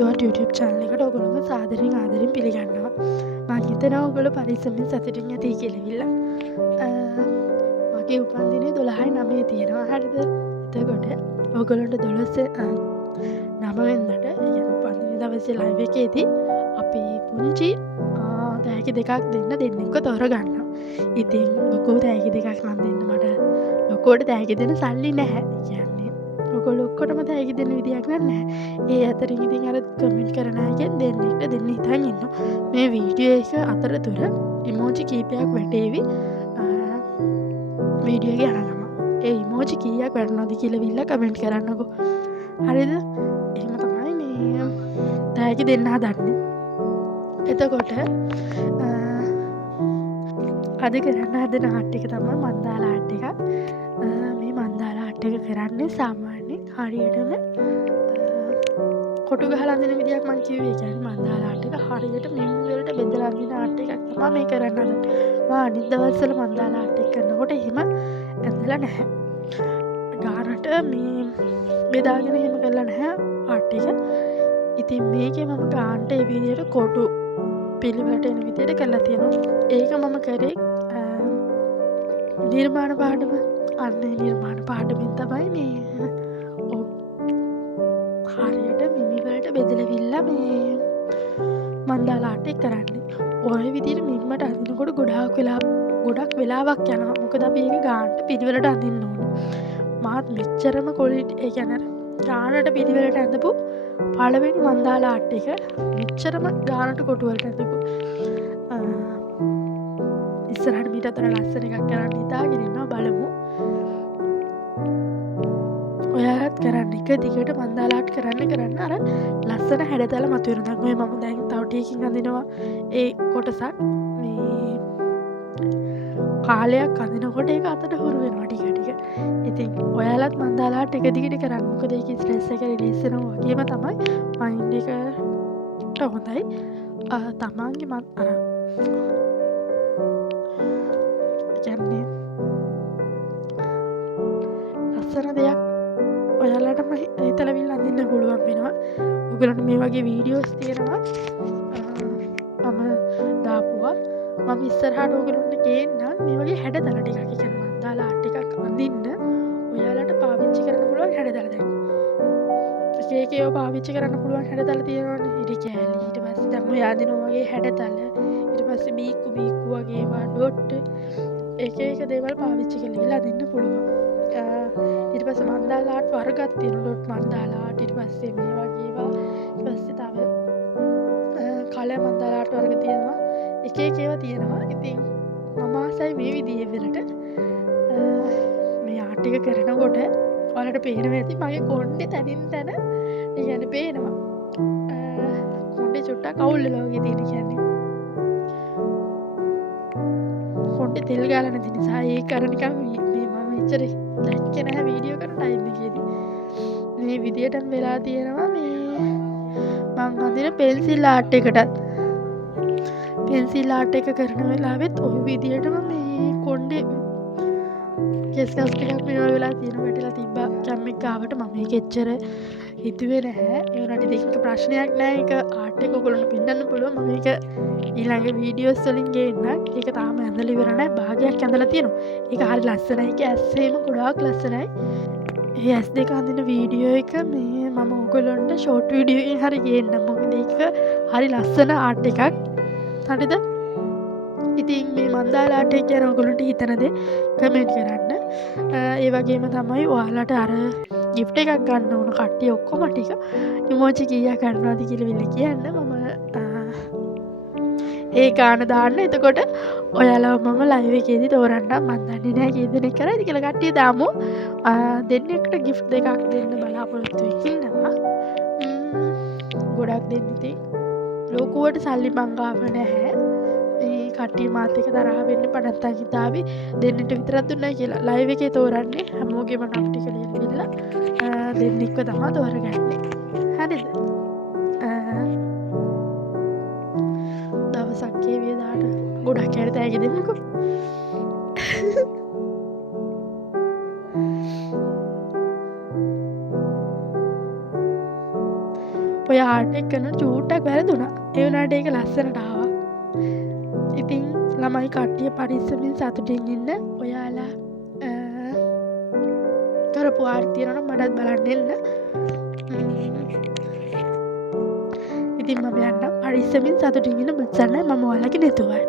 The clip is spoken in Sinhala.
සිතුවට YouTube channel එකට ඔයගොල්ලෝම සාදරයෙන් ආදරයෙන් පිළිගන්නවා. මම හිතනවා ඔයගොල්ලෝ පරිස්සමින් සතුටින් ඇති කියලා. මගේ උපන්දිනේ 12/9 තියෙනවා. හරිද? එතකොට ඔයගොල්ලන්ට 9 වෙනිදාට يعني උපන්දිනේ දවසේ live එකේදී අපි පුංචි තෑගි දෙකක් දෙන්නෙක්ව තෝරගන්නවා. ඉතින් ලොකු තෑගි දෙකක් නම් දෙන්න මට ලොකුවට තෑගි දෙන්න සල්ලි නැහැ. කියන්නේ ඔයගොල්ලෝ ඔක්කොටම තෑගි දෙන්න විදියක් නැහැ. ඒ අතරින් ඉතින් අර කමෙන්ට් කරන අයගෙන් දෙන්නෙක්ට දෙන්න හිතන් ඉන්නවා. මේ වීඩියෝ එක අතරතුර ඉමෝජි කීපයක් වැටේවි. වීඩියෝ එක යන ගමන් ඒ ඉමෝජි කීයක් වැටෙනවද කියලා විල්ලා කමෙන්ට් කරන්නකෝ. හරිද? එහෙම තමයි මේ තෑගි දෙන්න හදන්නේ. එතකොට අද කරන්න හදන ආර්ට් එක තමයි මන්දාලා ආර්ට් එකක්. මේ මන්දාලා ආර්ට් එක කරන්නේ සාමාන්‍යයෙන් හරියටම කොටු ගහලා අඳින විදියක් මම කිව්වේ. ඒ කියන්නේ මන්දාලා ආර්ට් එක හරියට මින් වලට බෙදලා අඳින ආර්ට් එකක් තමයි මේ කරන්න හදන්නේ. මම අනිත් දවස්වල මන්දාලා ආර්ට් එක කරනකොට එහෙම ඇඳලා නැහැ. ගානට මේ බෙදාගෙන එහෙම කරලා නැහැ ආර්ට් එක. ඉතින් මේකේ මම ගානට ඒ විදියට කොටු පිළිවෙලට එන විදියට කරලා තියෙනවා. ඒක මම කරේ නිර්මාණ පාඩම. අන්නේ නිර්මාණ පාඩමෙන් තමයි මේ හරියට මිමි වලට බෙදලා මේ මන්දාලා ආර්ට් එක කරන්නේ. ඔය විදියට මිම්මට අඳිනකොට ගොඩක් වෙලාවක් යනවා. මොකද අපි ඒක ගානට පිළිවෙලට අඳින්න ඕනේ. මාත් මෙච්චරම කොලිටි ඒ කියන්නේ ගානට පිළිවෙලට ඇඳපු පළවෙනි මන්දාලා ආර්ට් එක මෙච්චරම ගානට කොටු වලට ඇඳපු ඉස්සරහට මීට අතර ලස්සන එකක් කරන්න හිතාගෙන ඉන්නවා. බලමු. ඔයාලත් කරන්න එක දිගට මන්දාලා ආර්ට් කරන්න අර ලස්සන හැඩතල මතුවෙනවා. ඔය මම දැන් තව ටිකකින් අඳිනවා ඒ කොටසක්. මේ කාලයක් අඳිනකොට ඒක අතට හුරු වෙනවා ටික ටික. ඉතින් ඔයාලත් මන්දාලා ආර්ට් එක දිගට කරන්න. මොකද ඒකේ ස්ට්‍රෙස් එක රිලීස් වෙනවා වගේම තමයි මයින්ඩ් එකට හොඳයි. තමන්ගේ අර කියන්නේ ලස්සන දෙයක් ඔයාලටම හිතලවිල්ල අඳින්න පුළුවන් වෙනවා. ඔයගලන්ට මේ වගේ වීඩියෝස් තියෙනවා මම දාපුවා. මම ඉස්සරහට ඔයගලන්ට ගේන්නම් මේ වගේ හැඩතල ටිකක්. ඒ කියන්නේ මන්දාලා ආර්ට් එකක් අඳින්න ඔයාලට පාවිච්චි කරන්න පුළුවන් හැඩතල දැන්. ඒක ඒව පාවිච්චි කරන්න පුළුවන් හැඩතල තියෙනවනේ. ඉරි කෑලි ඊට පස්සේ දැන් ඔය අඳිනවා වගේ හැඩතල ඊට පස්සේ බීක්කු වගේ ඒවා ඩොට් එක දේවල් පාවිච්චි කරලා අදින්න පුළුවන්. ඊට පස්සේ මන්දාලා ආර්ට් වර්ගයක් තියෙනවා. ඩොට් මන්දාලා ආර්ට් ඊට පස්සේ මේ වගේ ඒවා ඊට පස්සේ තව කලර් මන්දාලා ආර්ට් වර්ග තියෙනවා. එක ඒවා තියෙනවා. ඉතින් මම ආසයි මේ විදිහේ වෙලට මේ ආර්ට් එක කරනකොට ඔයාලට පේනවා ඇති මගේ කොණ්ඩේ තනින් තන ඒ කියන්නේ පේනවා. කොණ්ඩේ චුට්ටක් අවුල් වෙලා වගේ තියෙන කියන්නේ. කොණ්ඩේ තෙල් ගාලා නැති නිසා ඒක කර නිකන් මේ මම එච්චර දැක්කේ නැහැ වීඩියෝ කරන ටයිම් එකේදී. මේ විදියටම වෙලා තියෙනවා මේ මම අඳින පෙන්සිල් ආර්ට් එකටත්. පෙන්සිල් ආර්ට් එක කරන වෙලාවෙත් ওই විදියටම මේ කොණ්ඩේ කෙස් කස් ටිකක් මේවා වෙලා තියෙනවා. වැටිලා තිබ්බා කැම්මෙක් ගාවට. මම මේක එච්චර හිතුවේ නැහැ. ඒ වුණාට ඉතින් ඒක ප්‍රශ්නයක් නැහැ. ඒක ආර්ට් එක ඔයගොල්ලන්ට පෙන්නන්න පුළුවන්. මම මේක ඊළඟ වීඩියෝස් වලින් ගේන්නම්. ඒක තාම ඇඳලා ඉවර නැහැ. භාගයක් ඇඳලා තියෙනවා. ඒක හරි ලස්සනයි. ඒක ඇස්සේම ගොඩාක් ලස්සනයි. ඒ ඇස් දෙක අඳින වීඩියෝ එක මේ මම ඔයගොල්ලන්ට ෂෝට් වීඩියෝ එකකින් හරි ගේන්නම්. මොකද ඒක හරි ලස්සන ආර්ට් එකක්. හරිද? ඉතින් මේ මන්දාලා ආර්ට් එක ගැන ඔයගොල්ලන්ට හිතන දේ කමෙන්ට් කරන්න. ඒ වගේම තමයි ඔයාලට අර gift එකක් ගන්න ඕන කට්ටිය ඔක්කොම ටික ඉමෝජි කීයක් ගන්නවද කියලා විල කියන්න. මම ඒ ගාන දාන්න. එතකොට ඔයාලව මම ලයිව් එකේදී තෝරන්නම්. මන් දන්නේ නැහැ කී දෙනෙක් කරයිද කියලා. කට්ටිය දාමු. දෙන්නෙක්ට gift දෙකක් දෙන්න බලාපොරොත්තු වෙනවා. ගොඩක් දෙන්න ඉතින් ලොකුවට සල්ලි මං ගාව නැහැ. මේ කට්ටිය මාත් එක්ක තරහ වෙන්න පණත්තන් හිතාවි දෙන්නට විතරක් දුන්නා කියලා. ලයිව් එකේ තෝරන්නේ හැමෝගෙම නම් ටික ලියලා දෙන්නෙක්ව තමයි තෝරගන්නේ. හරිද? දවසක් ඒ වියදාට ගොඩක් හැර තෑගි දෙන්නකෝ. ඔය ආර්ට් එක කරන චූට්ටක් වැරදුනා. ඒ වුණාට ඒක ලස්සනට ආවා. ඉතින් ළමයි කට්ටිය පරිස්සමින් සතුටින් ඉන්න. ඔයාලා කරපු ආර්ට් තියෙනවා නම් මටත් බලන්න එන්න. ඉතින් මම යන්න පරිස්සමින් සතුටින් ඉන්න මුත්සන්නයි මම ඔයාලගේ නෙතුවයි.